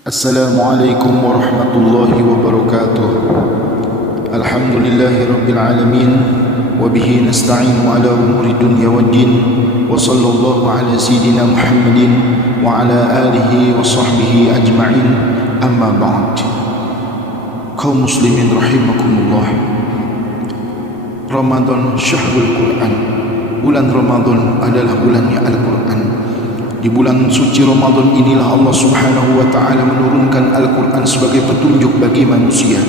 Assalamualaikum warahmatullahi wabarakatuh. Alhamdulillahi rabbil alamin, wa bihi nasta'inu ala umuri dunya waddin, wa sallallahu ala sayyidina Muhammadin wa ala alihi wa sahbihi ajma'in. Amma ba'd. Kaum muslimin rahimakumullah. Ramadan syahrul Quran. Bulan Ramadan adalah bulannya Al-Quran. Di bulan suci Ramadan inilah Allah Subhanahu wa taala menurunkan Al-Qur'an sebagai petunjuk bagi manusia.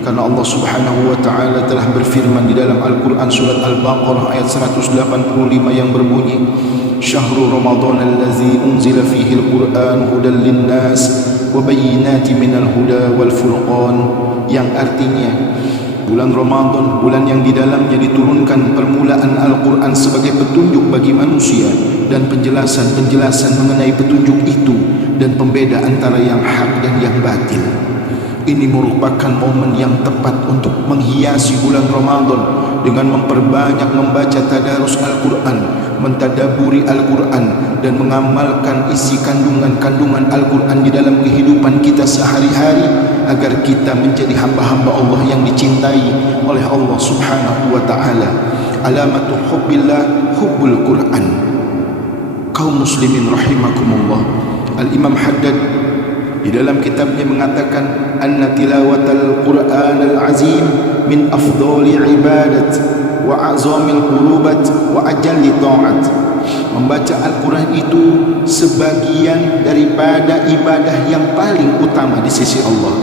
Karena Allah Subhanahu wa taala telah berfirman di dalam Al-Qur'an surat Al-Baqarah ayat 185 yang berbunyi, "Syahrul Ramadan allazi unzila fihi al-Qur'an hudan lin-nas wa bayyinatin minal huda wal furqan," yang artinya bulan Ramadan, bulan yang di dalamnya diturunkan permulaan Al-Quran sebagai petunjuk bagi manusia dan penjelasan-penjelasan mengenai petunjuk itu dan pembeda antara yang hak dan yang batil. Ini merupakan momen yang tepat untuk menghiasi bulan Ramadan dengan memperbanyak membaca tadarus Al-Quran, mentadaburi Al-Quran dan mengamalkan isi kandungan-kandungan Al-Quran di dalam kehidupan kita sehari-hari agar kita menjadi hamba-hamba Allah yang dicintai oleh Allah Subhanahu wa ta'ala. Alamatu hubbillah hubbul Quran. Kaum muslimin rahimakumullah. Al-Imam Haddad di dalam kitabnya mengatakan, anna tilawatal Quran al-azim min afdali ibadat wa azamil qurubat wa ajalli ta'at. Membaca Al-Quran itu sebagian daripada ibadah yang paling utama di sisi Allah,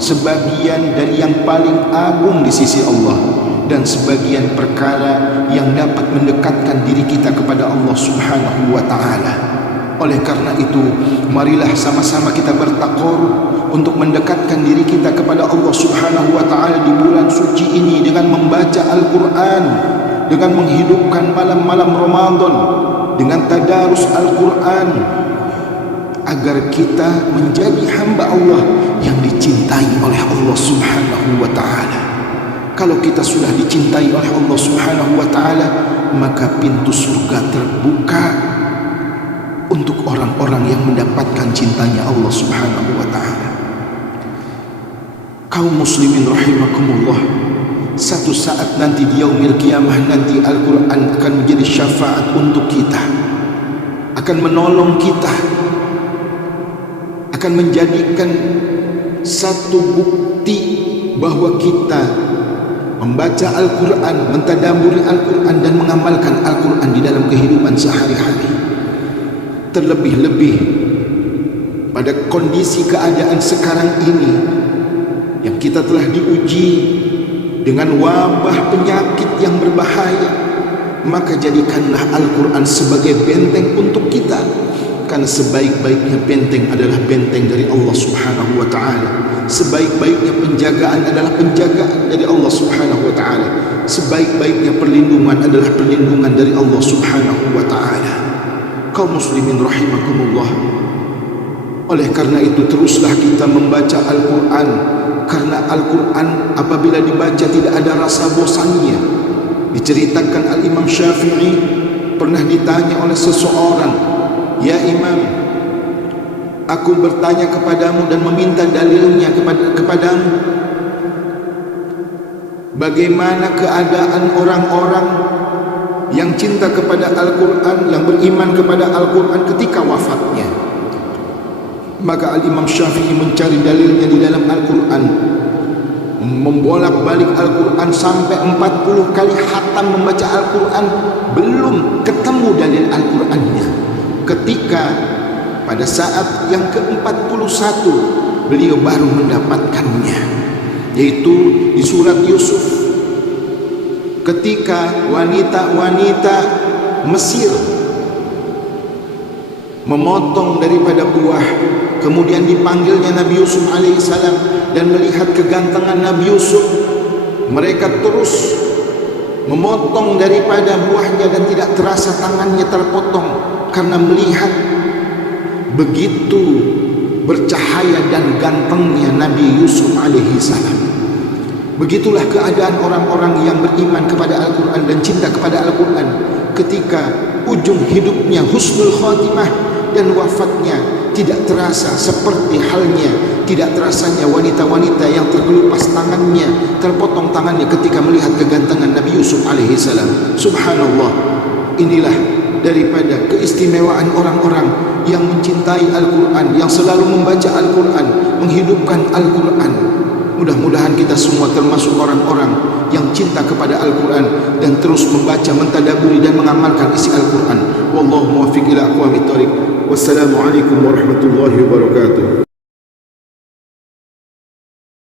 sebagian dari yang paling agung di sisi Allah, dan sebagian perkara yang dapat mendekatkan diri kita kepada Allah Subhanahu wa ta'ala. Oleh karena itu, marilah sama-sama kita bertakor untuk mendekatkan diri kita kepada Allah Subhanahu wa ta'ala di bulan suci ini dengan membaca Al-Quran, dengan menghidupkan malam-malam Ramadan dengan tadarus Al-Quran, agar kita menjadi hamba Allah yang dicintai oleh Allah Subhanahu wa ta'ala. Kalau kita sudah dicintai oleh Allah Subhanahu wa ta'ala, maka pintu surga terbuka untuk orang-orang yang mendapatkan cintanya Allah Subhanahu wa ta'ala. Kaum muslimin rahimakumullah, satu saat nanti di yaumil qiyamah nanti Al-Quran akan menjadi syafaat untuk kita, akan menolong kita, akan menjadikan satu bukti bahwa kita membaca Al-Quran, mentadaburi Al-Quran dan mengamalkan Al-Quran di dalam kehidupan sehari-hari. Terlebih-lebih pada kondisi keadaan sekarang ini yang kita telah diuji dengan wabah penyakit yang berbahaya, maka jadikanlah Al-Quran sebagai benteng untuk kita. Karena sebaik-baiknya benteng adalah benteng dari Allah Subhanahu wa ta'ala. Sebaik-baiknya penjagaan adalah penjagaan dari Allah Subhanahu wa ta'ala. Sebaik-baiknya perlindungan adalah perlindungan dari Allah Subhanahu wa ta'ala. Kaum muslimin rahimakumullah, oleh karena itu teruslah kita membaca Al-Quran, karena Al-Quran apabila dibaca tidak ada rasa bosannya. Diceritakan Al-Imam Syafi'i pernah ditanya oleh seseorang, "Ya Imam, aku bertanya kepadamu dan meminta dalilnya kepadamu. Bagaimana keadaan orang-orang yang cinta kepada Al-Quran, yang beriman kepada Al-Quran ketika wafatnya?" Maka Al-Imam Syafi'i mencari dalilnya di dalam Al-Quran, membolak-balik Al-Quran sampai 40 kali khatam membaca Al-Quran, belum ketemu dalil Al-Qurannya. Ketika pada saat yang ke-41 beliau baru mendapatkannya, yaitu di surat Yusuf, ketika wanita-wanita Mesir memotong daripada buah, kemudian dipanggilnya Nabi Yusuf alaihissalam dan melihat kegantengan Nabi Yusuf, mereka terus memotong daripada buahnya dan tidak terasa tangannya terpotong karena melihat begitu bercahaya dan gantengnya Nabi Yusuf alaihissalam. Begitulah keadaan orang-orang yang beriman kepada Al-Quran dan cinta kepada Al-Quran ketika ujung hidupnya husnul khatimah dan wafatnya tidak terasa seperti halnya tidak terasanya wanita-wanita yang terkelupas tangannya, terpotong tangannya ketika melihat kegantengan Nabi Yusuf alaihi salam. Subhanallah, inilah daripada keistimewaan orang-orang yang mencintai Al-Quran, yang selalu membaca Al-Quran, menghidupkan Al-Quran. Mudah-mudahan kita semua termasuk orang-orang yang cinta kepada Al-Quran dan terus membaca, mentadaburi dan mengamalkan isi Al-Quran. Wallahu muwaffiq ila aqwamit thoriq. Wassalamualaikum warahmatullahi wabarakatuh.